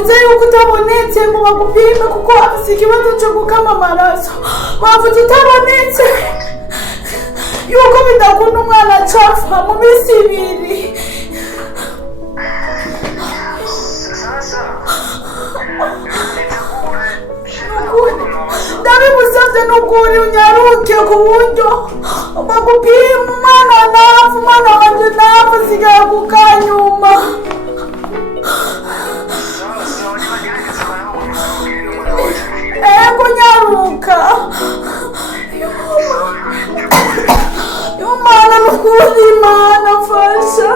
bavuze yuko utabonetse ngo bagupime kuko afite ikibazo cyo gukama amaraso. Bavuze utabonetse yuko bidakunda umwana acapfa mu minsi 2. Ndabigusabye n'ukuri unyaruke ku buryo bagupima umwana napfa, umwana wanje napfa asigaye ku kanyuma. Ego nyaruka Imana n'ukuri, Imana fasha,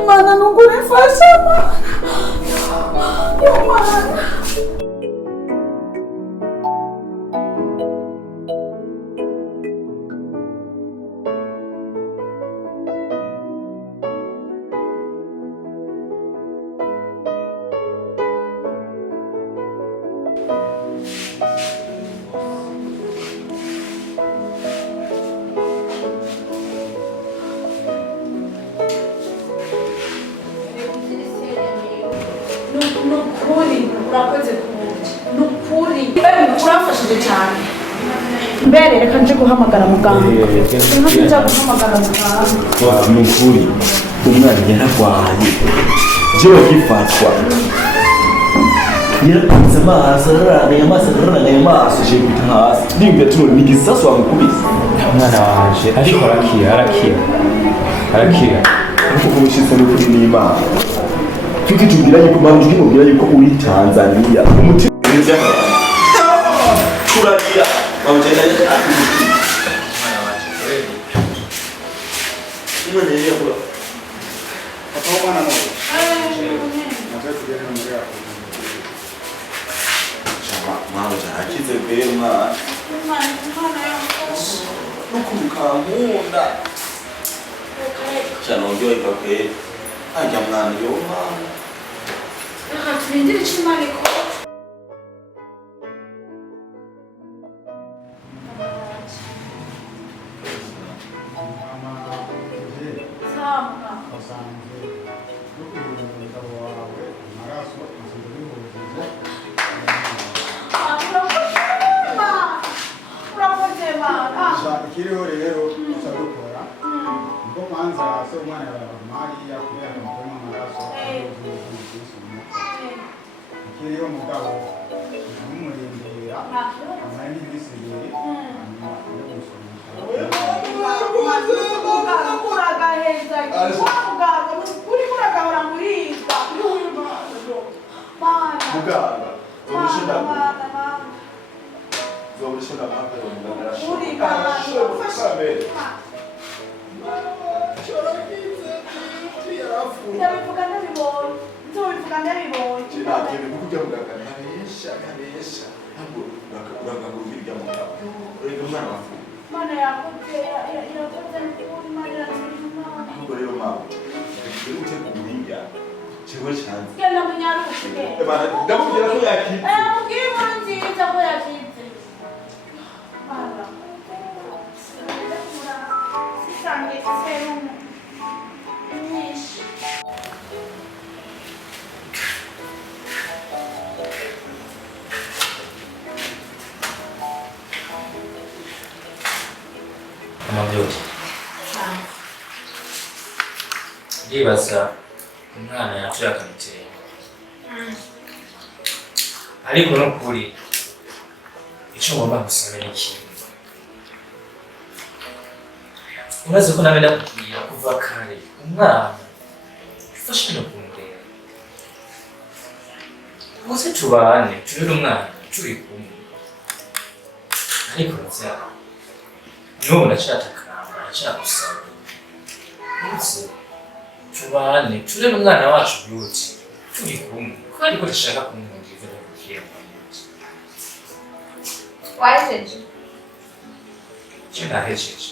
Imana n'ukuri fasha, Imana. Mbere reka nje guhamagara muganga. Nje guhamagara muganga. Nukuri umwana yaragwaye. Jewe gifatwa. Yarakunze amaso araranaye amaso je kwita hasi. Ndimbe tuno nigisasu amukubise. Umwana wanje ariko arakira. Ariko kubishitse n'ukuri n'Imana. Fiki tugira yuko manje kimubwira yuko uri Tanzania. Umutima nje kuragira. Bawujenda je akubuki. Umwana yakura. Papa mwana no. Nataka kugenda na mwana yako. Chama mwana akize kweli mwana. Mwana yako. Nukumukangunda. Chano ndio ipake. Ajya mwana yo mwana. Reka turindire chimali ko. Kiriho rero cyarukora ngo manza so mwana wa Maria kubera mutoma amaraso kiriho mugabo umurindira amani bisibiri Zobushaka papa yongana. Uri baba ufashe. Ndabivuga ndabibonye. Nzobivuga ndabibonye. Kinakiri kujya mugakana abesha. Ntabwo urangagurira mugabo. Rega mwana wafu. Mana yakoze irakoze n'ukuri Mana yatsima. Ntabwo rero mama. Rero utekuriya. Cyewe cyanze. Genda munyaruke. Bana ndamubwira ko yakitse. Mubwire inkuru nziza ko yakitse. Amabyoti. Ndibaza umwana yacu yakamuteye. Ariko no kuri icyo ngomba gusaba ni iki? Urazi ko nawe nakubwira kuva kare umwana ufashe no kumurera. Bose tubane turere umwana turi kumwe. Ariko nzara n'ubu ndacyagusaba bose tubane turere umwana wacu byuti turi kumwe kuko ariko ndashaka kumwumvira kugira Wahejeje. icyo nahejeje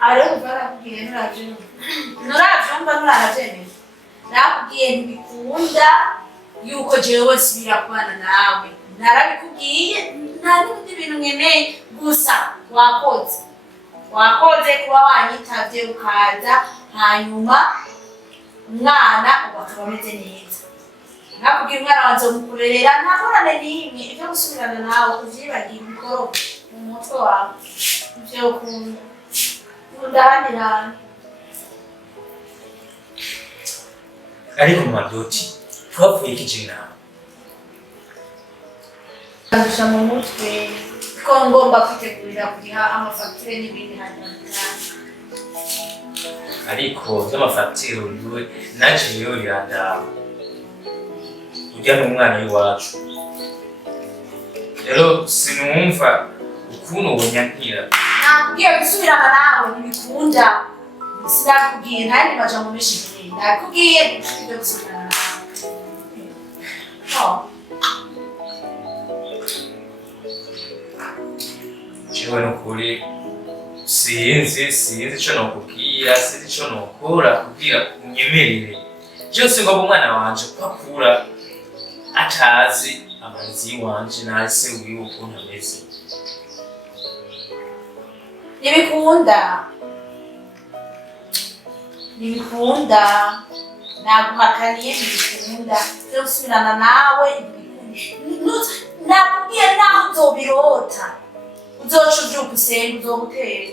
Ari barakubwiye nurabyumva nurabyemeye. Nakubwiye ntibikunda yuko jewe sibira kubana nawe. Narabikubwiye nta n'ibindi bintu nkeneye gusa wakoze kuba wanyitavye ukaza hanyuma umwana ubu akaba ameze neza nakubwira umwana wanjye mukurerera nta ngorane n'imwe ibyo gusubirana nawe uvyibagira ubikoroke mu mutwe wawe ivyo ukunda hanirana ariko mu mabyoti twapfuye iki nawe ndusha mu mutwe ko ngomba kwitegurira kuriha amafagitire n'ibindi hanyuma ariko by'amafagitire uriwe naje rero birandawe ujya n'umwana w'iwacu rero sinumva ukuntu wonyankira nakubwiye gusubirana nawe ntibikunda sinakubwiye nta yandi majambo menshi nkeneye nakubwiye ibyo gusubirana nawe jewe nukuri sinzi ico nokubwira sinzi ico nokora kugira unyemerere byose ngo umwana wanje kwakura atazi amazi yiwanje nase wiwe ukuntu ameze ntibikunda naguhakaniye ntibikunda byo gusubirana nawe nakubwiye naho uzobirota uzoca uvyuka usenga uzogutera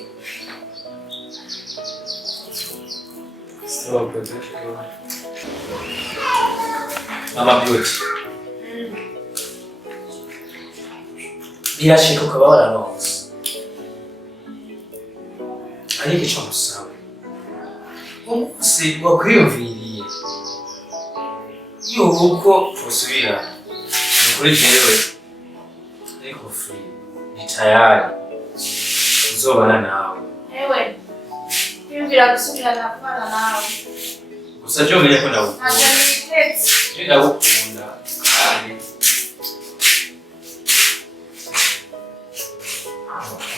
Mama Beauty birashika ukaba wararonse ariko ico musaba umunsi wakwiyumviriye yuko usubira kuri jewe ariko free ni tayari uzobana nawe ewe kwiyumvira gusubirana kubana nawe gusa jo menye ko ndagukunda ntacyo nitetse ndagukunda kandi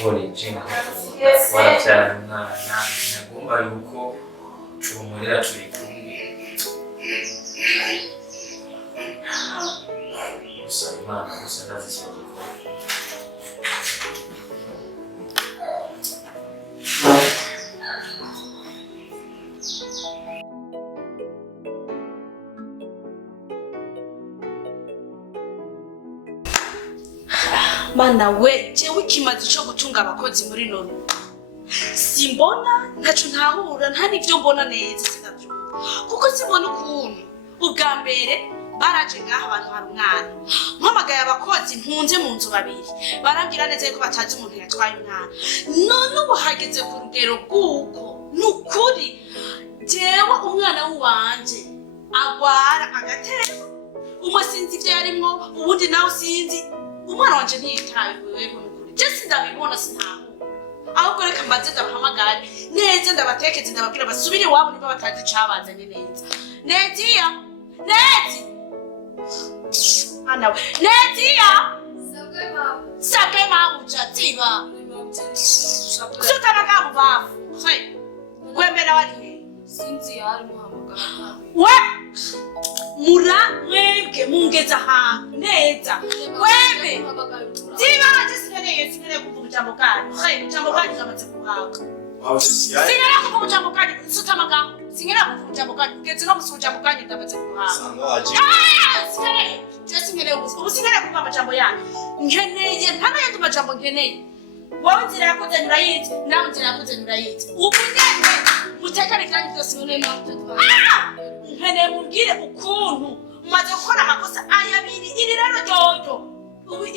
Uri jinga warabyara umwana nagomba yuko tuwumurera turi kumwe gusa imana gusa ndazi icyo gukora mana we jewe ikimazi cyo gutunga abakozi muri none simbona ntacu ntahura nta n'ivyo mbona neza sinavyumva kuko simbona ukuntu ubwa mbere baraje ngaha abantu hari umwana mpamagaye abakozi mpunze mu nzu babiri barambwira neza yuko batazi umuntu yatwaye umwana none ubu hageze ku rugero rw'uko nukuri jewe umwana w'uwanje agwara agatera umwe sinzi ivyo yarimwo ubundi nawe sinzi umwana wanje ntiyitaye wewe mukuri je sindabibona sintaho ahubwo reka mbaze ndabahamagare neza ndabatekeze ndababwira basubire iwabo niba batazi icabazanye neza Nediya Nedi ana Nediya sabwe mama ujatsiba sutana kabu bafu hey kwembera wari sinzi yari muhamagara we mura mwebwe mungeza ahantu neza webe ziba sinere kuvuga ijambo kanyu ijambo kanyu zamaze kuhaka sinere kuvuga ijambo kanyu sutamaga sinere kuvuga ijambo kanyu ugeze no gusuka ijambo kanyu ndamaze kuhaka sinere kuvuga amajambo yanyu nkeneye ntana yandi majambo nkeneye wowe nzira yakoze nurayizi nawe nzira yakoze nurayizi ubu nyene mutekane ibyanyu byose nkeneye mubwire ukuntu mumaze gukora amakosa ayabiri iri rero ryojo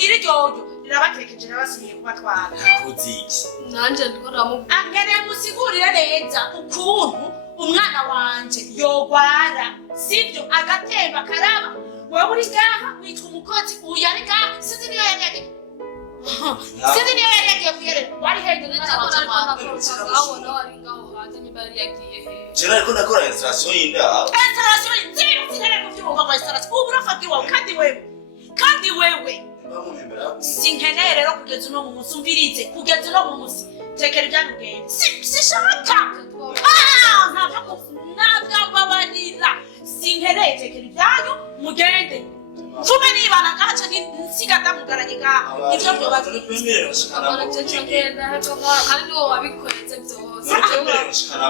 iri ryojo rirabatekeje rabasiye kubatwara uziki nanje ndikora mu nkeneye musigurire neza ukuntu umwana wanje yogwara sibyo agatemba karaba wewe uri ngaha witwa umukozi uyu ari ngaha sinzi niyo yanyage sinzi niyo yanyage kuyere wari hejuru abona wari ngaho hanze nibari yagiye he Jena ariko nakora installation y'inda. installation zero sinere kuvyumva kwa installation ubu urafatiwa kandi wewe sinkeneye rero kugeza uno munsi umvirize kugeza uno munsi tekera ibyanyu bwenge sishaka ntabyababarira sinkeneye tekera ibyanyu mugende mvume nibana gace nsigata mugaranye ngaha ivyo byobazi abana cyo ngenda hato kandi niwo wabikoretse byose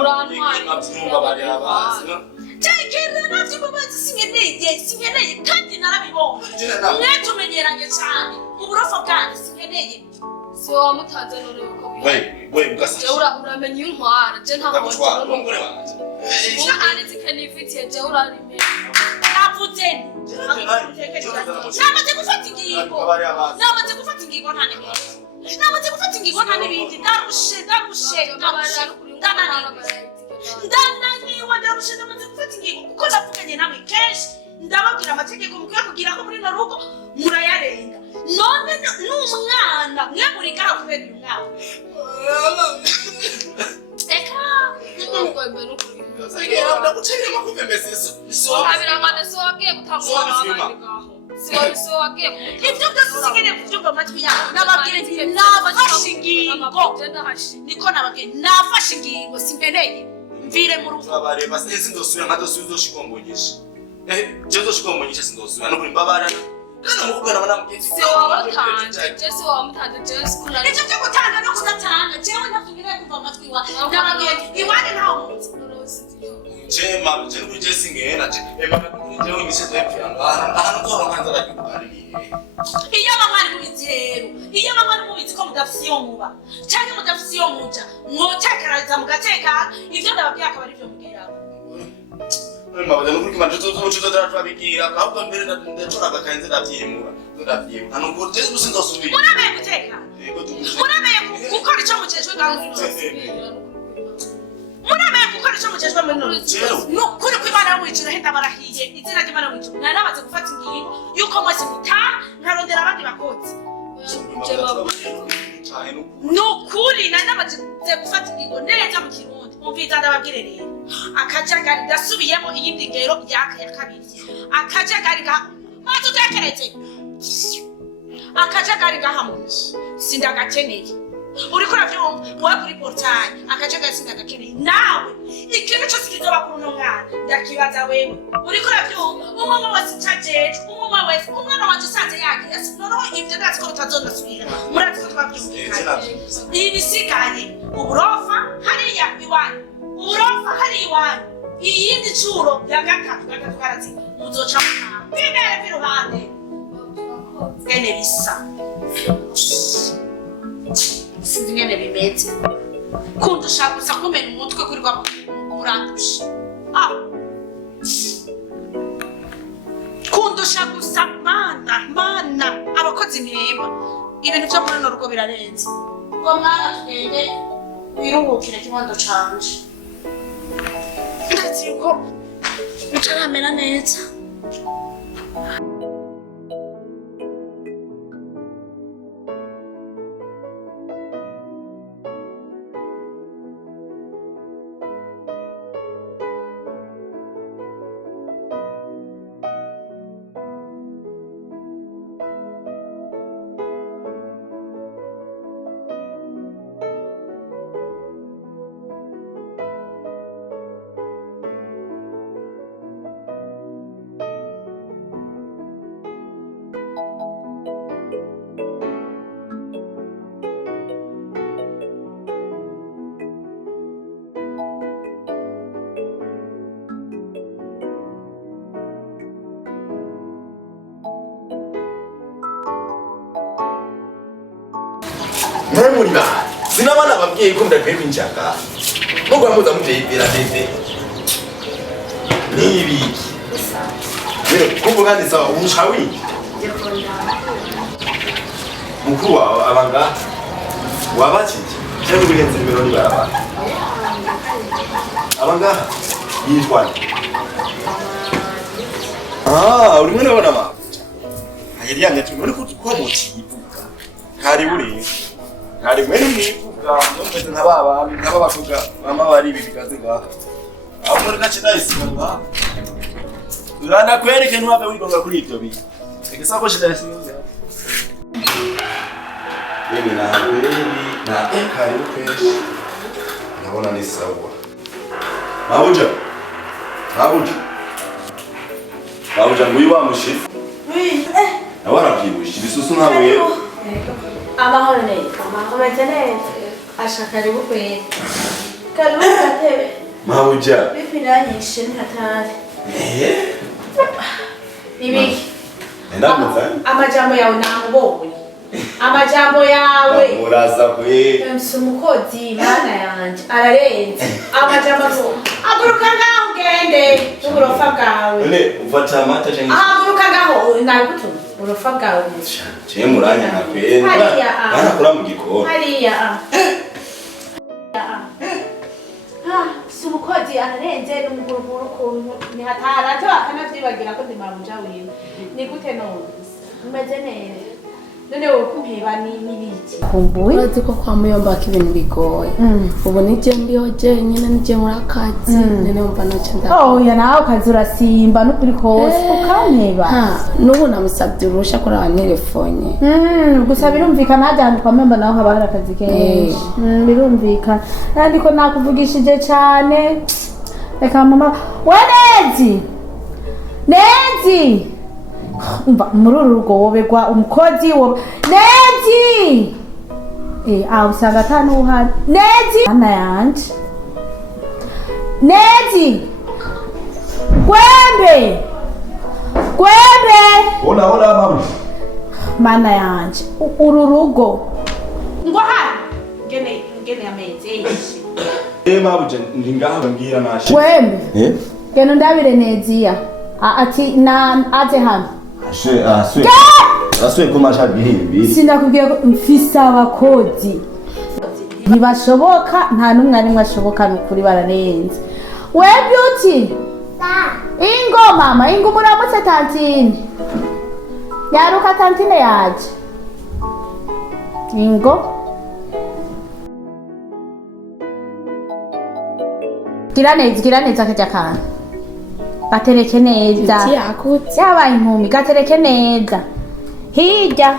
Urantwaye. ibyo navyo mubazi sinkeneye kandi narabibonye mwatumenyeranye cyane mu burofa bwanjye sinkeneye si wowe wamutanze none uko we mugasa uramenya iyo intwara je ntabwo umugore wanjye uba arizi kenifitiye je urarimenya navuze namaze gufata ingingo nta n'ibindi ndarushe ndananiwe ndarushe namaze gufata ingingo kuko navuganye namwe kenshi ndababwira amategeko mukwiye kugira ko muri no rugo murayarenga none n'umwana mwe muri gaha kubera uyu mwana eka nubwo mbe n'ukuri so abiramane so wagiye gutangura abandi ngaho si wagiye ibyo byose usigaye kubyumva amatwi yawe nababwira nti nafashe ingingo niko nababwira nafashe ingingo simpeneye mvire mu rugo abareba sindosubira nkadosubira uzoshikombonyesha jezoshikombonyesha sindosubira no kuri mbabarana kana mukugana bana mugezi si wamutanze Jesse kunani icyo cyo gutanga no kudatanga jewe navugire kuva amatwi wa nababwira iwane ntaho munsi Jema, kuri Jesse ngena je. Jewe ngisete yapyanga. Hano toro kanza la kugari. Iyo bamari mubizi rero. Iyo bamari mubizi ko mudafisiyo muba. Cyane mudafisiyo muja. Mwotekeraza mugateka ivyo ndababwira akaba ari byo mubwira. Mama, no kuri kimanje tuzo turabigira. Ahubwo mbere ndatora bakanze ndabyimura. Ndabyimura. Hano ngo Jesse musinzo subira. Murabeye guteka. Murabeye gukora icyo mukejwe ngaho. Murabeye gukora icyo mukejwe muri none. No kuri kwibana mwijira henda barahiye. Izina ry'Imana mwijira. Narabaze gufata ingingo yuko mwese mutaha nkarondera abandi bakozi. Nukuri narabaze gufata ingingo neza mu Kirundi. Umviza ndababwire rero. Akajagari gasubiyemo iyindi ngero yaka ya kabiri. Akajagari ga matutekereze. Akajagari gahamuye. Sindagakeneye. Uriko uravyumva wa kuri portail akajagari sindagakeneye nawe ikintu cyose kizoba kuri no mwana ndakibaza wewe uriko uravyumva umwe wese caje umwe wese umwana wanje sanze yake noneho ivyo ndazi ko utazonasubira murazi ko twavyumvikana ibisigaye uburofa hariya iwanyu uburofa hariya iwanyu iyindi curo ya gatatu karazi muzoca bibere biruhande gene bisa sinzi ngene bimeze kundusha gusa kumena umutwe kuri kwa murandusha kundusha gusa mana abakozi nteba ibintu byo muri no rugo birarenze ngo mwana tugende wiruhukire kibondo canje ndazi yuko bitaramera neza Murima, sinabana babwiye ko ndakwiye kwinjanga. Nubwo amuza muteyibira dede. Nibiki. Kumva kandi sawa umushawi. Mukuru wawe abanga wabakije. Cyangwa bigenze nimero ni baraba. Abanga yitwa. Urimwe nabona ba. Ayiri yanjye tumuri ko mutivuga. Hari buri. Hari mwene mwivuga mwese nk'ababavuga mama bari ibigaze ngaha aho muri gace ndayisinga urana kwereke ntwave wigonga kuri ibyo bintu egesa ko shidayisinga yemi na kweli na ekari ukeshi nabona ni sawa Mabuja nguyu wa mushifu nabona byibushye ibisusu ntabuye amahoro neza amahoro neza ashaka ari bukwera karibu gatebe Mabuja bipi nanyishe ntatari Ibiki. Ndamutsa. Amajambo yawe namubonye. Amajambo yawe. Muraza kwe. Msumukozi mana yanje ararenze. Amajambo aguruka ngaho ugende uburofa bwawe. None ufata amata cyangwa aguruka ngaho nabutuma uburofa bwawe muca. Je muranya nakwenda. Bana kura mu gikoni. Hariya. Sumukozi ararenze n'umuguruguru ukuntu ni hatara cyo akanavyibagira ko ndimabuja wiwe. Ni gute none? Umeze neza. None wowe kumpeba ni biki? Kumbuye urazi ko kwa muyomba k'ibintu bigoye. Ubu nije ndiho jenyine nije muri akazi. Nene umva noce nda. Oh ya nawe kazi urasimba n'ukuri kose ukampeba. Nubu namusabye urusha kuri aba telefone. Gusa birumvikana hajyana kwa muyomba naho haba hari akazi kenshi. Birumvikana. Kandi ko nakuvugishije cyane. Reka mama wenezi. Nezi. Umva muri uru rugo woberwa umukozi wo Nezi usanga atanu uhari Nezi ana yanje Nezi Gwembe Ona mama mana yanje uru rugo ngo ha ngene ameze mabuje ndi ngaho mbwira nashe Gwembe geno ndabire Neziya ati na aje hano Aswe kumasha bihimbi. Sinakubwiye ko mfise abakozi. Ntibashoboka nta numwe ari mwashoboka n'ukuri bararenze. We beauty. Ingo mama, ingo muramutse tantine. Yaruka tantine yaje. Ingo. Gira neza kajya kana. Gatereke neza. Yabaye inkumi gatereke neza. Hirya.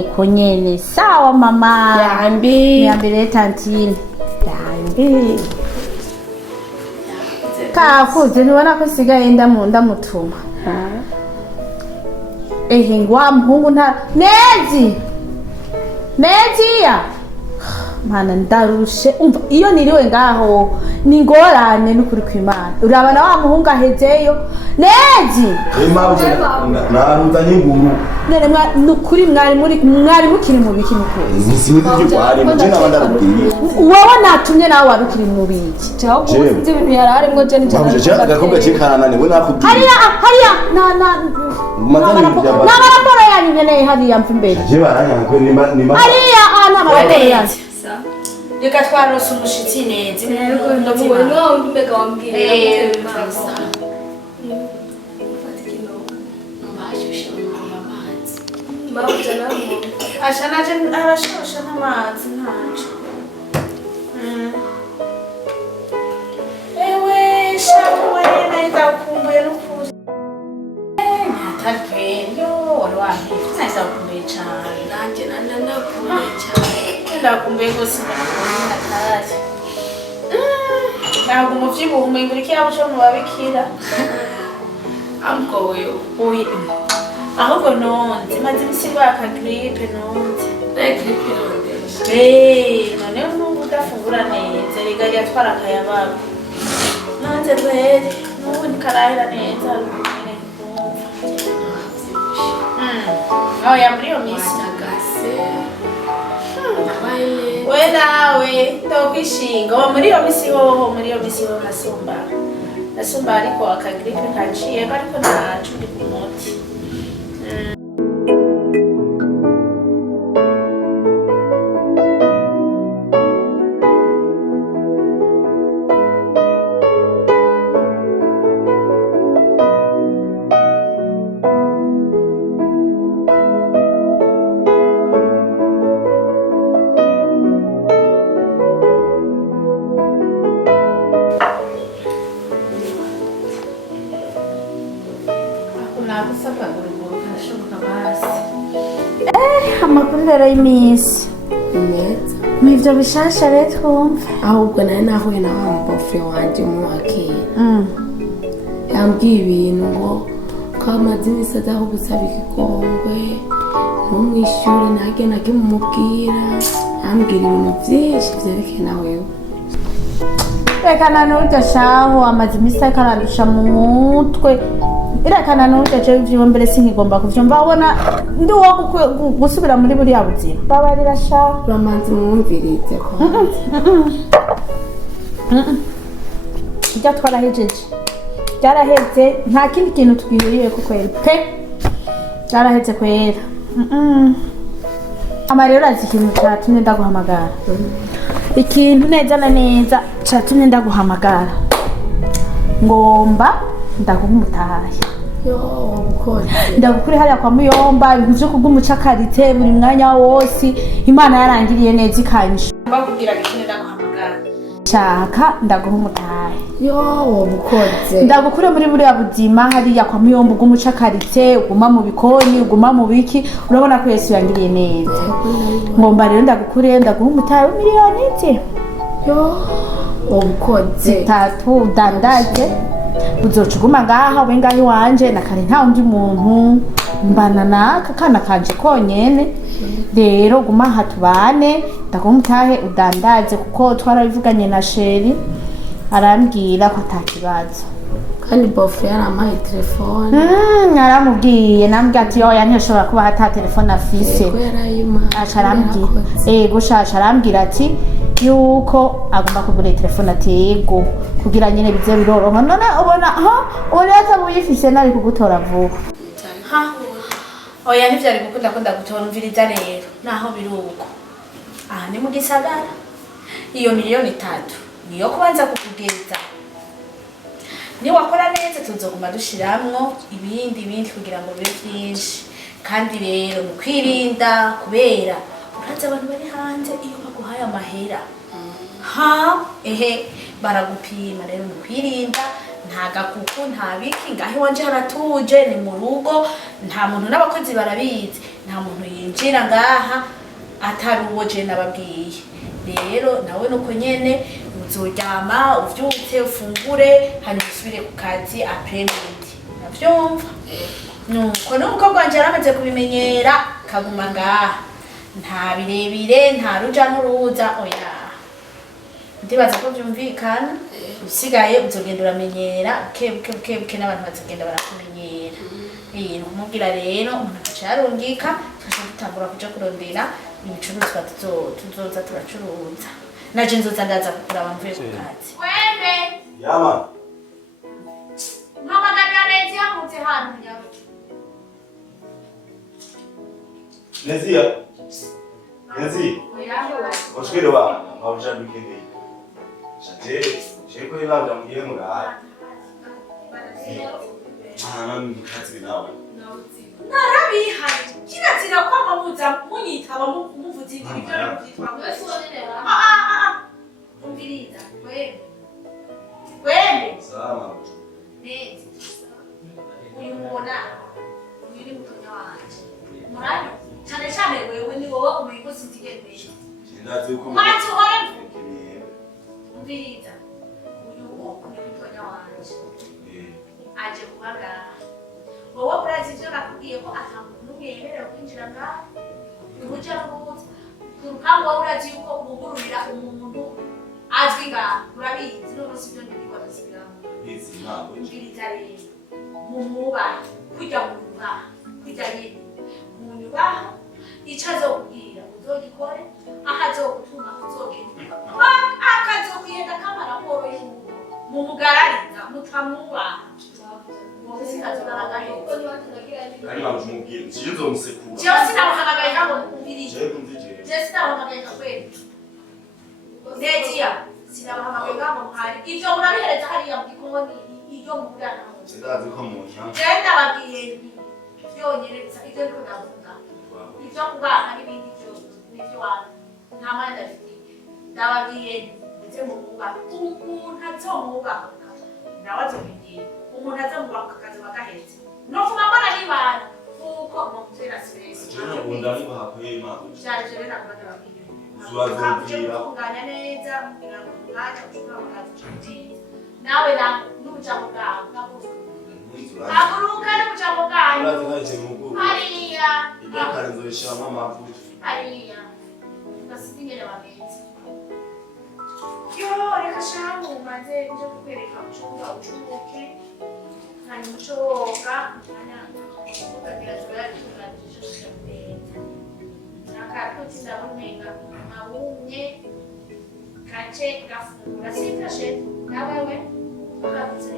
Uko nyene sawa mama. Yambire tantine. Yambi. Kakuze nibona ko sigaye ndamutuma. Ngwa mpungu nta Neziya. Mana ndarushe umva iyo niriwe ngaho ningorane n'ukuri kw'Imana urabana wa muhungu ahezeyo Nezi mabuje naruzanye inguru none n'ukuri mwari mukiri mu biki n'ukuri sinzi ibyo kwari muje nabandabwiye wowe natumye nawe wabikiri mu biki Cyaho kuzi ibintu yararimo je nije mabuje cyangwa gakobwa cy'ikana niwe nakubwiye hariya na maraporo yanyu nyene hariya mfa imbere je baranyanga nimba hariya na maraporo yanyu Reka twarose umushitsi neza. Ndamubona ni wawe mbega wambwiye. Mabuje nawe. Ashanaje arashosha n'amazi ntaje. Ewe shawe naenda kumbuye n'ukuri. Natakwenyo wari wahita naenda kumbuye cyane. Nanjye nakumbuye cyane. Ndakumbuye gose nataje. Ntabwo umuvyibuho umenga uriko yabuco mu babikira. Amgoye. Oyi. Ahubwo nonze maze imisigwa aka gripe nonze. Gripe nonze. None n'ubu udafungura neza rega yatwara akayabaga. Nonze rwere n'ubu nikarahira neza rugumene kumva. Oya muri iyo misi Agase. we nawe ndokwishinga muri iyo misi ho nasumba ariko akagripe kaciye ariko ntacu ndi ku muti amakuru rero y'imisi Neza. nivyo bishasha rero twumva Ahubwo nawe nahuye na wa mubofre wanje mu wakera. Yambwiye ibintu ngo ko amaze imisi azaho gusaba ikigongwe ntumwishyure ntage nage mumubwira. Yambwira ibintu byinshi vyerekeye na wewe. Erekana n'urya shaho amaze imisi akarandusha mu mutwe. Erekana n'urya je ivyo mbere sinkigomba kuvyumva abona ndi wo gusubira muri buriya buzima. Babarira shaho. Bamanzi mwumvirize ko. Ijya twarahejeje. Byaraheze nta kindi kintu twihuriye ku kwera pe. Byaraheze kwera. Amarero azi ikintu cyatumye ndaguhamagara. Ikintu neza na neza cyatumye ndaguhamagara. Ngomba ndagumutaye. Yo ukora. Ndagukuri hariya kwa Muyomba ibintu byo kugumucakarite buri mwanya wose Imana yarangiriye neza ikanyisha. Bakubwira ikintu ndaguhamagara. Chaka ndagumutaye. Yo ubukoze. Ndagukure muri buriya buzima hariya kwa Muyomba ugumucakarite uguma mu bikoni uguma mu biki urabona ko Yesu yangiriye neza. Ngomba rero ndagukure ndaguhumutaye miliyoni ite. Yo ubukoze. 3 dandaje. Uzocuguma ngaha we ngahi wanje nakare nta undi muntu mbana naka kana kanje konyene rero guma hatubane ndagumutahe udandaje kuko twarabivuganye na Sheri arambwira ko atakibazo kandi bofu yarampaye telefone naramubwiye nambwiye ati yoya ntishobora kuba hata telefone afise arambwira gushasha arambwira ati yuko agomba kugura telefone ati yego kugira nyine bize biroroha none ubona uri atabuyifise nari kugutora vuba oya ntivyari gukunda gutora umviriza rero naho biruko aha ni mu gisagara iyo miliyoni 3 niyo kubanza kukugeza niwakora neza tuzoguma dushiramwo ibindi kugira ngo bibe byinshi kandi rero mukwirinda kubera uraza abantu bari hanze iyo baguhaye amahera baragupima rero mukwirinda nta gakuku nta biki ngaho wanje haratuje ni mu rugo nta muntu n'abakozi barabizi nta muntu yinjira ngaha atari uwo je nababwiye rero nawe nuko nyene uzoryama uvyutse ufungure hanyuma usubire ku kazi apremidi navyumva nuko nuko gwanje yaramaze kubimenyera kaguma ngaha nta birebire nta ruja n'uruza oya ndibaza ko byumvikana usigaye uzogenda uramenyera buke n'abantu bazogenda barakumenyera numubwira rero umuntu akaca yarungika tukaca dutangura kuja kurondera ibicuruzwa tuzoza turacuruza naje nzoza ndaza kukuraba mvuye ku kazi wembe yama mpamagarira neza yamutse hano nyawe Nezia Oshkere wa mawuja bikende Sheko ilabda mgiye mura mkazi nawe narabihaye kirazira kwamamuza munyitaba muvuze ibyo byitwa umviriza wembe salama neza uyu mubona uyu ni mutonya wanje murani cyane wewe ni wowe umuyiko sinzigendeye ndazi uko mwacu hore umviriza uyu ni mutonya wanje aje kubagara wowe urazi ivyo nakubwiye ko atamuntu n'umwe yemerewe kwinjira ngaho uruja n'uruza ku rupangu wowe urazi yuko ubugururira umuntu azwi ngaho urabizi n'umunsi ivyo ndibikwa ndasubiramo umviriza rero mumubahe kurya munyubaha kurya nyene munyubaha ico azokubwira uzogikore aho azogutuma uzogenda akazokwihenda kamaraporo y'urugo mumugarariza mutamwubaha Kani mamujumubwira nzizo musekura Jewe sinamuhamagaye ngo mukubirije Jewe sinamuhamagaye kweli Netia sinamuhamagaye ngo muhari ivyo murabihereza hariya mu gikoni iyo mugana ndazi ko munya Jewe ndababwiye byonyereza ivyo ndiko ndavuga ivyo kubana n'ibindi byose n'ivyo wana nta mwanya ndafite ndababwiye ndetse mu muba umuntu azomuba nawe azobigira umuntu azamuba akazi bagahetse no kumabona n'ibana kuko mutera stress Jena bunda ngo hakwema cyaje rero nakubona babwiye uzwazumvira kunganya neza kugira ngo umwanya ushobora kugaza nawe na n'ubujamo bwawe haguruka n'ubujamo bwawe hariya ibakare nzoshiramo amavuta hariya basidingere bagenzi Yo, reka shangu maze nje kukwereka mchunga uchuke. Na nichoka. Kukagira turari tunajishusha mbeta. Nakaputi ndaboneka mawumye. Kache gafungura. Sita shetu. Na wewe? Ukaputse.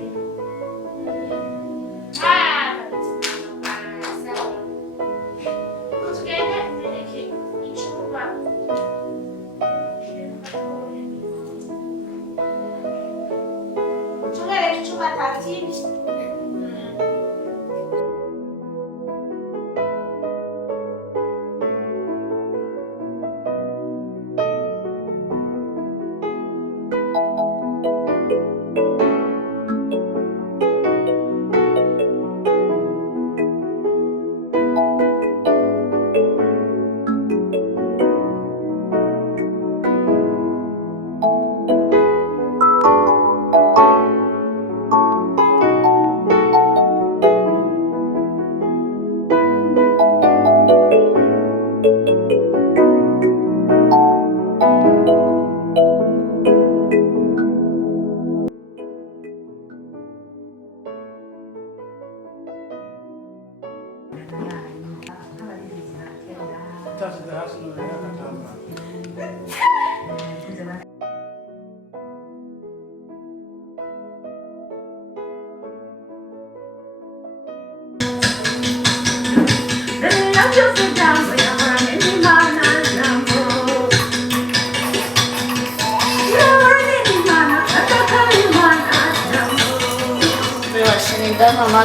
Mama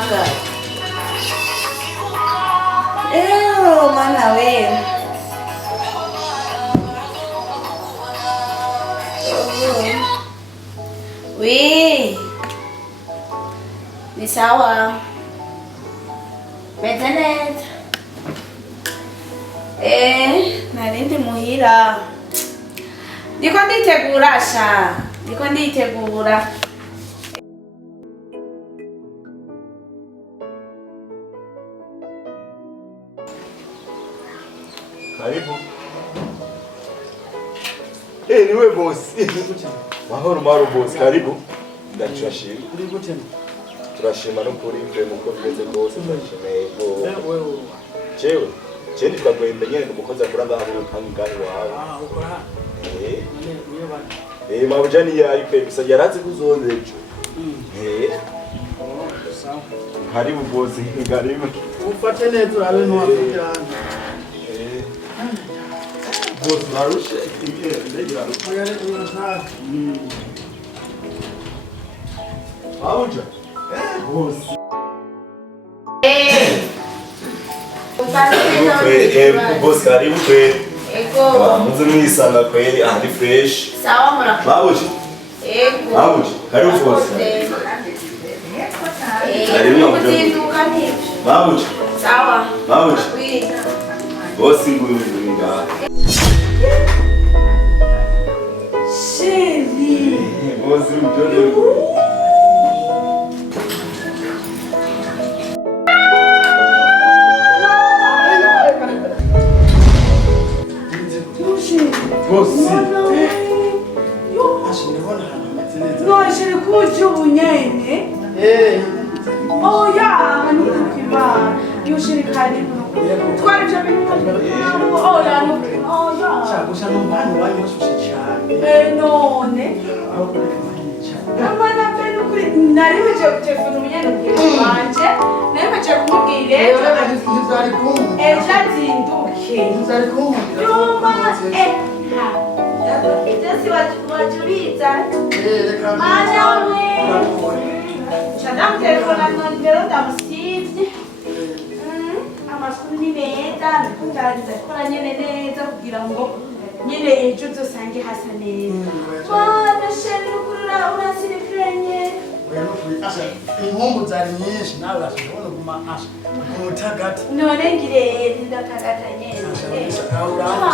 mana we. We. Ni sawa. Metenet. Narindi muhira. Ndiko nditegura sha. Ndiko nditegura. Karibu. Niwe boss. Mahoro boss, karibu. Ndachashima. Uri gute? Turashima no kuri mve muko bigeze rwose turashimye. Jewe, jewe twagwenda nyene umukozi akora ngaho mu pangani wawe. Ukora. Niyo bana. Mabujani yari pe gusa yarazi kuzoza ejo. Sawa. Karibu boss, karibu. Ufate neza urabe n'uwakujyana. Boss narushe ndegira. Oyale unataka. Auja. Boss. Boss karibu kweli. Ego. Muze mwisanga kweli ni fresh. Sawa mura. Babuji. Ego. Babuji, karibu boss. Karibu kuzinduka nivyo. Babuji. Sawa. Babuji. Oui. Boss nguringa. Sheri. Boss mjojo. Bosi. Ashindibona hano meteneza. No, sheri kuja ubunyene. Oya, hano kukiba. Yo sheri karibu. Twari byo bintu. Oya, no. Oya. Shagusha n'umwana wanyu washushe cyane. None. Amana penu kuri naribeje gutelefona ubunyene bwanje. Naribeje kumubwira ejo. Nizari kumwe. Ejo azinduke. Nizari kumwe. Yoma Ijasi wajuliza Mana we Shadamu telefona nimero ndamusivye amakuru ni meza ndakundariza ikora nyene neza kugira ngo nyene ejo uzosange hasa neza Mana sheri ukurura urasirikrenye Asha inkumbu zari nyinshi nawe ashobora guma asha umutagati none ngire ndakagata nyene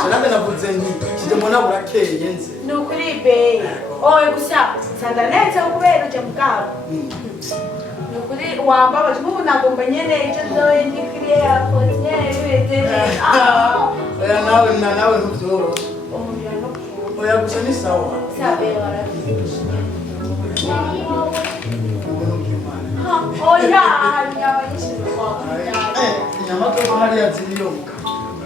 Shanabe navuze nti kije mbona burakeye nze nukuri be oye gusa sanga neza kubera uje mugabo nukuri wambabaje mubu nagomba nyene ejo nzoye ndikiriye yakoze nyene oya nawe ntuvyoroshe oya gusa ni sawa Sabe waravyibushe. Oya, inyama nyinshi zikwaga. Inyama zo hariya ziriyo.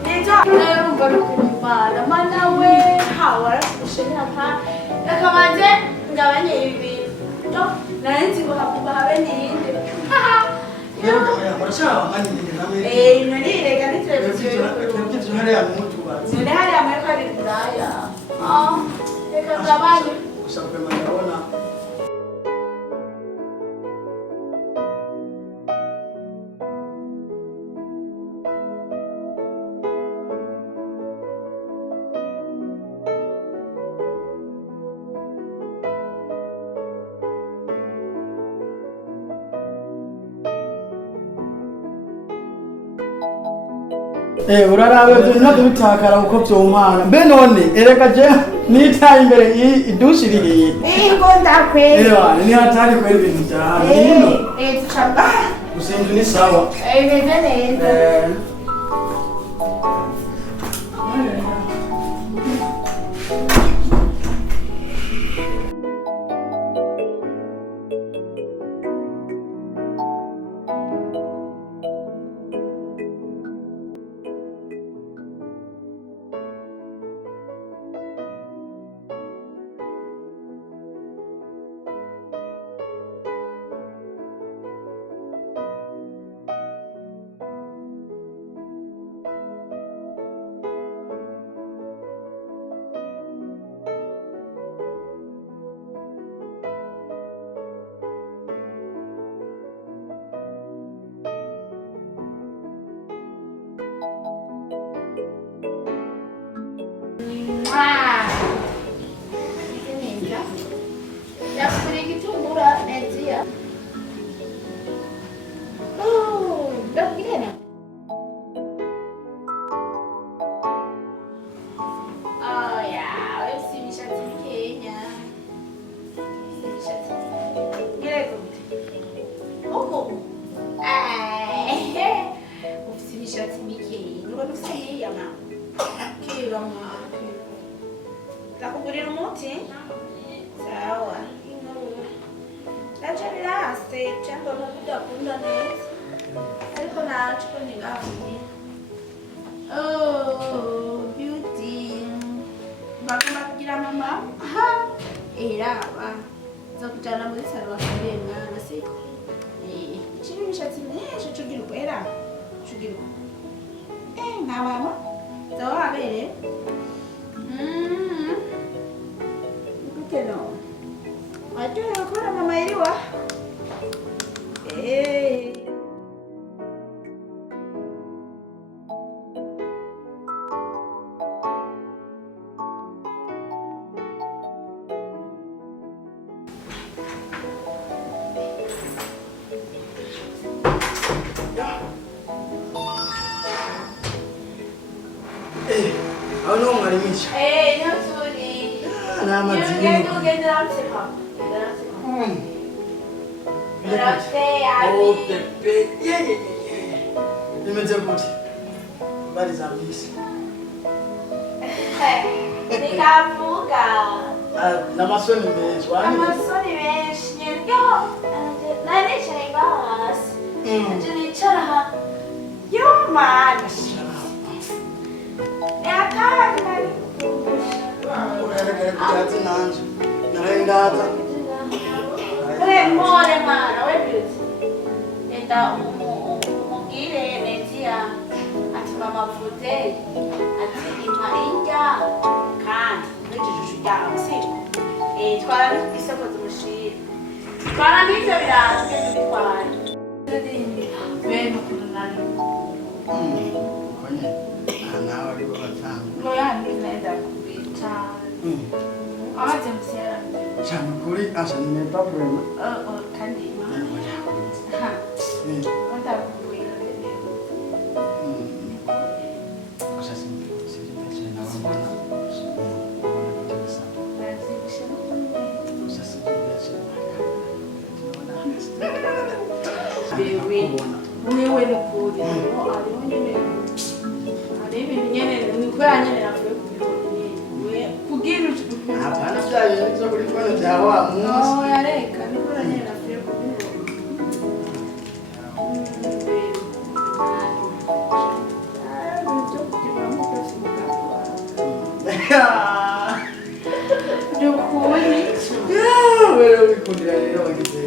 Neza urumva rukumana mana we hawarafushe nyaka akabanze ngabanye ibi to narenzi ngo hakuba habe ninde Rero oya barashaka mani ninde namwe. none rega ni televiziyo Televiziyo hariya mu tubazi. none hariya muri kari ndaya reka ngabanye Ushaka kwemana urarabe ntabwo bitakara uko byumana mbe none ereka je nitaye imbere idushiriye ingo ndakweli ni hatari kweli ibintu cyane nino tuchamba usenze ni sawa neza Takugurira umuti? Sawa. Nacho birase, cyangwa mukudakunda neza. Ariko nacho ko ningavuye. Oh, beauty. Bagomba kugira mama. Ha. Eraba. Zakujana muri salo bakire mwana siko. Chiri mishatsi myinshi cugira kwera. Cugira. Na mama. Zawa bere. Keno. Ajo yakora mama iriwa. Ano mwalimisha. Nzuri. Na mazini. Ugenda msika. Oh, pepe. Nimeje kuti. Bali za misi. Nikavuga. Na masoni menshi. Amasoni benshi. Yo. Nani chaigas. Ajini chara. Yo man. Yakari. Urareka kujatsi nanje. Narendaza. More mana, we beauty. Eta umugire netia ati mama vute ati imparinja kandi ngejeje cyane siko. Twara isoko zumushira. Twara n'ivyo biraje ngende bitwara. Bene kunani. Konye. Nawe ari batanga. No yani nenda kubita. Aje msera. Cyane kuri asa ni problem. Kandi mama. Ha. Wanda kubuira lele. Asa si pese na wabona. Wewe ni kuri. Aliho nyene. Alibi nyene ni kwa nyene na kugira Hapana byaye byo kuri phone bya wa munsi. Oh, yareka nikora nyera fye kubibona. Wewe ukundira rero bagize.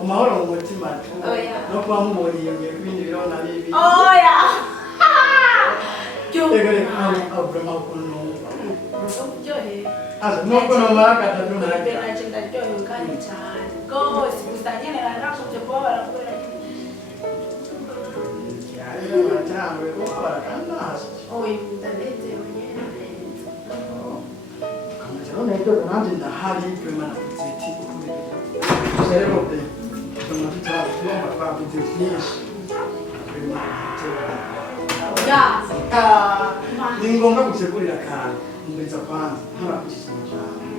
Amahoro mu mutima tu no kuba mubonye ibindi biro na bibi. Oya. Tegere abura makuno. Uryohe. Nuko nomara gatatu na Bera agenda ryohe kandi cyane. Gose gusanyenera nakuje kuba barakubera. Yari batangwe ko barakanda. Oya ndabeze nyene. Kamera nendo nanjye ndahari kwemana kuziti ukuri. Rero pe tunafite tuomba kwa byinshi. Ni ngombwa gutegurira akantu mbere kwanza ntarakukisha cyane.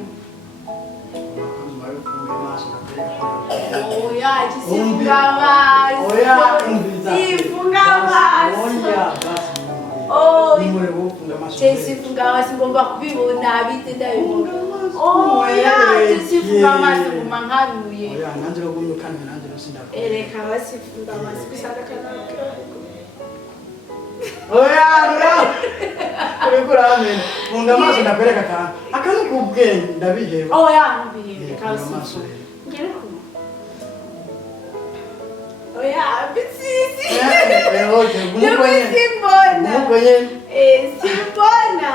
Oya, kisifunga amazi. Oya, umbiza. Sifunga amazi. Oya, basi. Oh, ni muri gufunga amaso. kisifunga amazi ngomba kubibona bite ndabibona. Oya, kisifunga amazi ngoma nkaruye. Oya, nanjye ro gumye kandi nanjye ro sindako. Ereka basifunga amazi bisanga kanaka. Oya, oya. Kurikura amen. Funga amaso ndabereka kandi. Akanu kubwenge ndabihewe. Oya, mbihe kasi. Ngere ku. Oya, bisisi. Okay, gumukwenye. Simbona. Gumukwenye. Simbona.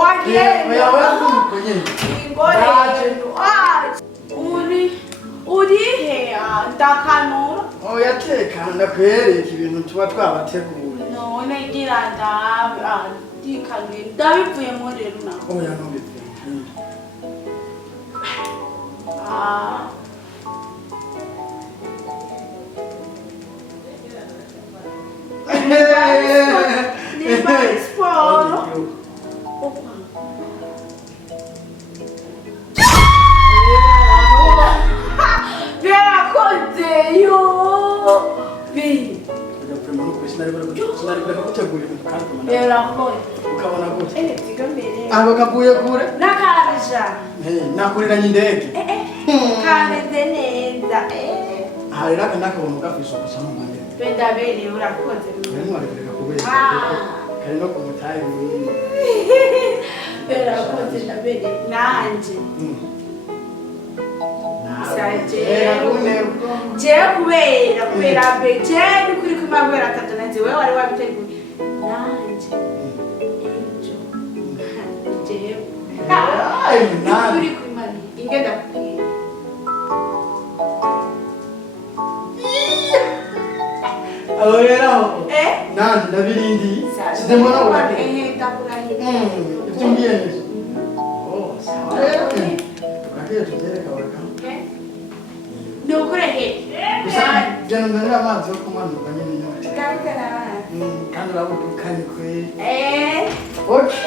Wagiye. Oya, oya gumukwenye. Simbona. Uri he ndakanura. Oya teka ndakwereka ibintu tuba twabateguye. None ngira ndikanye ndabivuye muri rero na. Oya ntubivuye. Ni mai sporo. Vera conte io. Vi. Vera conte. Ukabona gute? Tigambere. Abo kabuye kure? Nakarija. Nakuriranye indege. Kameze neza. Aha rero aka nakabona ugafisha gusa n'umwanya. Benda bere urakoze. Rero mwarekureka kubera. Kari no kumutaye mwini. Urakoze ndabere nanje. Je kubera beje kuri kumabwera katanaze wewe wari wabiteguye nanje ejo je kuri kumani ingenda kubwira Ahora nanje ndabirindi sidemona urake ndakurahiye ibyo ngiye neza sawa urake tugereka waka Nukurehe. gusa jana ndara amazi yo kumanuka nyine nyote Kankana. kandi urabudukanye kwe Okay.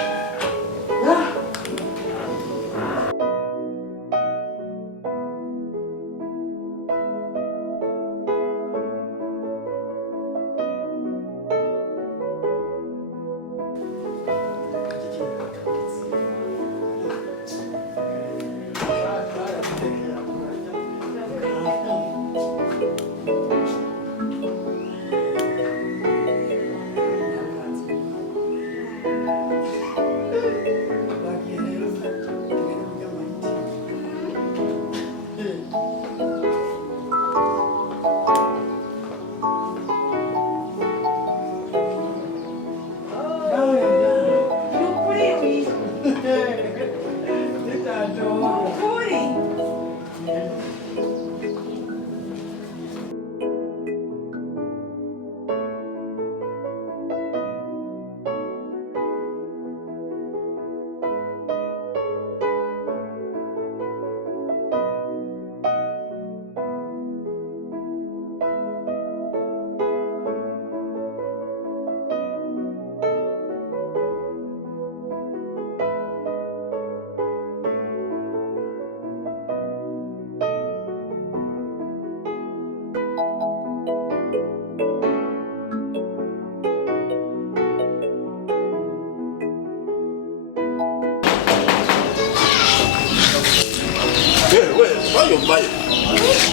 Bayo bayo.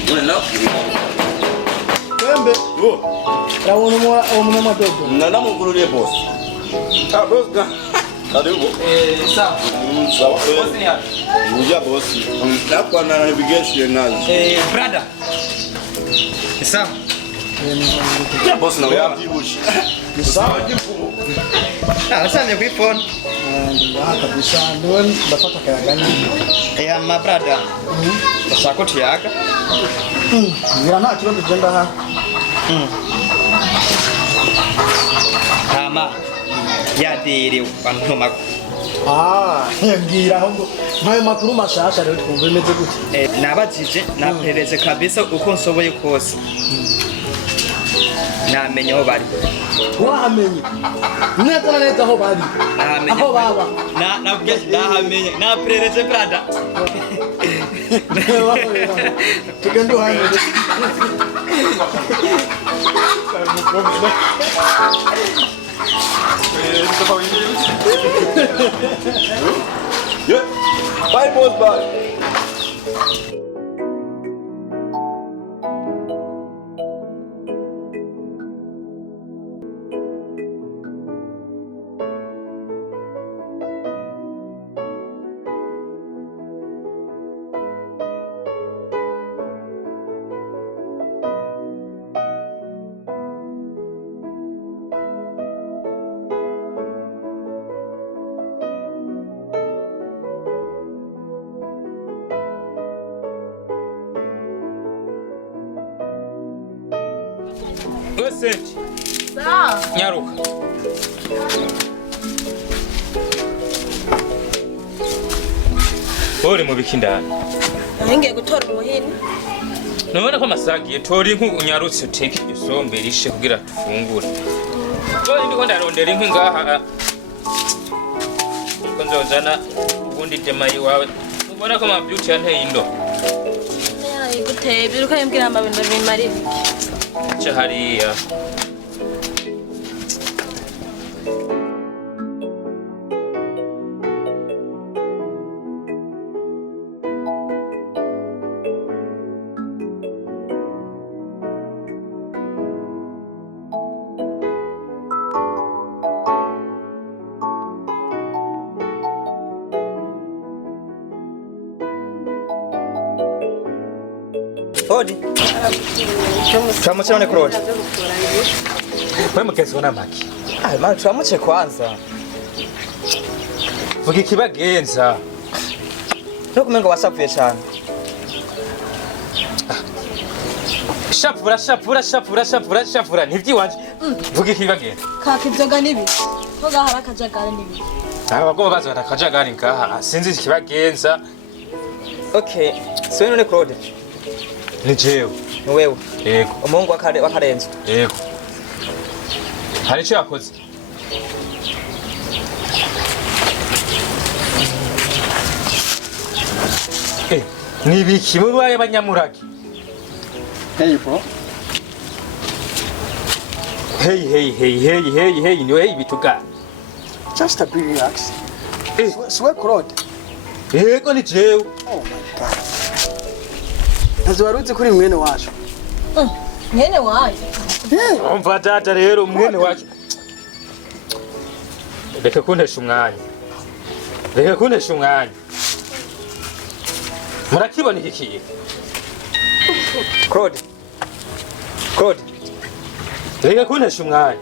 None Wembe. Yo. Urabona umuntu w'amadodo. Nana mugururiye boss. Ah boss ga. Karibu. Sawa. Sawa. Boss ni hapa. Uja boss. Hapa na navigation nazo. Brother. Sawa. Ya boss na wewe mjibushi. Ni sawa. Asante kwa phone. Kabisa ndio ndapata kayagani. Ma brother. Bashaka tuyaga. Ngira nta kibazo genda ha. Hama. Yadiri bantuma. Ngira ahubwo ntayo makuru mashasha rero twumva imeze gute. Nabajije napereze kabisa uko nsoboye kose. Namenye aho bari. Wahamenye. Neza na neza aho bari. Namenye. Aho baba. Nahamenye. Napereze brother. Tugende uhamenye. Yeah. Bye boss bye. Senti. Sawa. Nyaruka. Uri mu bikindana. Ngiye gutora umuhini. Nubona ko amasagiye tori inkwi unyarutse uteke igisombe rishe kugira tufungure. Tori ndiko ndarondera inkwi ngaha. Ko nzozana ubundi tema yiwawe. Ubona ko ama beauty yanteye indo. Guteye biruka yambwira amabintu bimari. Cha hariya. Hodi. Kama chana kurodi. Wewe mkezi una maki. Mama tuamuche kwanza. Vuga ikibagenza. Nukumengo wasapfuye cyane. Shapura ntivyiwanje. Vuga ikibagenza. Kaka ibyoga nibi. Ko gahara akajagari nibi. Abagomba baza batakajagari ngaha. Sinzi ikibagenza. Okay. Siwe none Claude. Ni jewe. Ni wewe. Yego. Umuhungu wakarenzo. Yego. Hari icyo yakoze? Ni ibiki muri waye banyamurage? Hey bro. Hey, ni wewe bituka. Just a bit relax. Swear Claude. Yego ni jewe. Oh my god. Naziwaruzi kuri mwene wacu. Mwene wacu. Umva data rero mwene wacu. Reka kuntesha umwanya. Murakibona iki kiye? Claude. Reka kuntesha umwanya.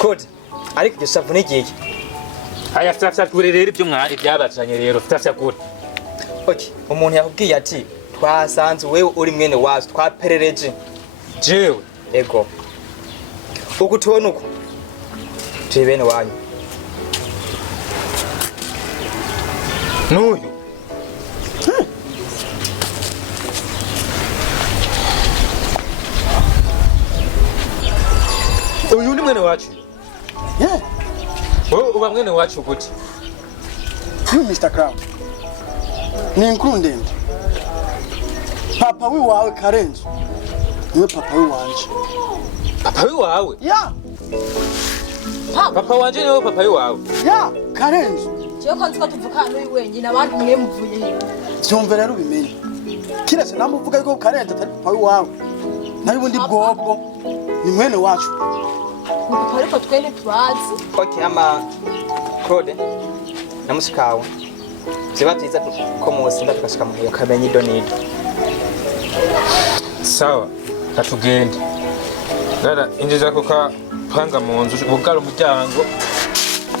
Claude. Ariko gishavu n'igiye. Aya fitafya kure rero ibyo mwari byabacanye rero fitafya kure. Okay, umuntu yakubwiye ati twasanze wewe uri mwene wacu twaperereje. Jewe. Ego. Uko tubona uko. Turi bene wanyu. N'uyu. Uyu ni mwene wacu. Yeah. Wowe uba mwene wacu gute? You Mr. Crown. Ni inkuru ndende. Papa wiwawe Karenzo. Niwe papa wiwanje. Papa wiwawe? Yeah. Papa wanje niwe papa wiwawe? Yeah, Karenzo. jewe ko nzi ko tuvukana n'uyu wenyine abandi mwe muvuye he vyumve rero ubimenye kiretse namuvuga yuko karenze atari papa wawe nayo ubundi bwobwo ni mwene wacu ni papa ariko twe ntitubazi Okay, ama Claude na musikawe ziba byiza ko musinda tukashika muhiye ukamenya idonido. Sawa, katugende. Dada, injiza kuka panga mu nzu bugara umuryango.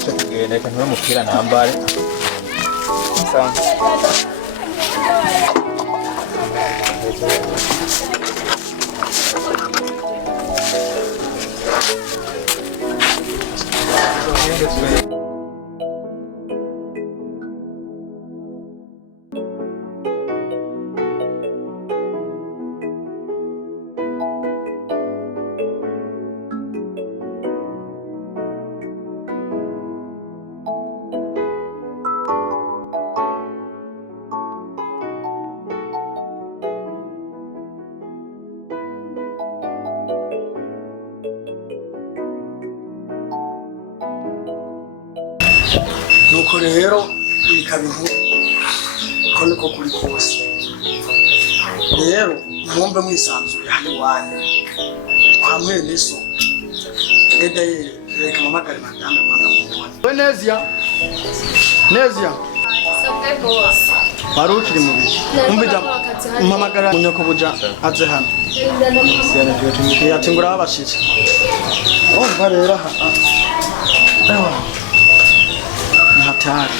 Cyo tugende reka nture umupira nambare. Sawa. nuko rero ikabihu ko niko kuri kose rero mwumve mwisanzuye hano wanyu kwa mwene so ede reka mamagare madame mwana mubone we Nezia Sabwe boss. barukiri mu bihe umvija mamagara munyoko buja aze hano yatingura abashitsi umva rero aha hatari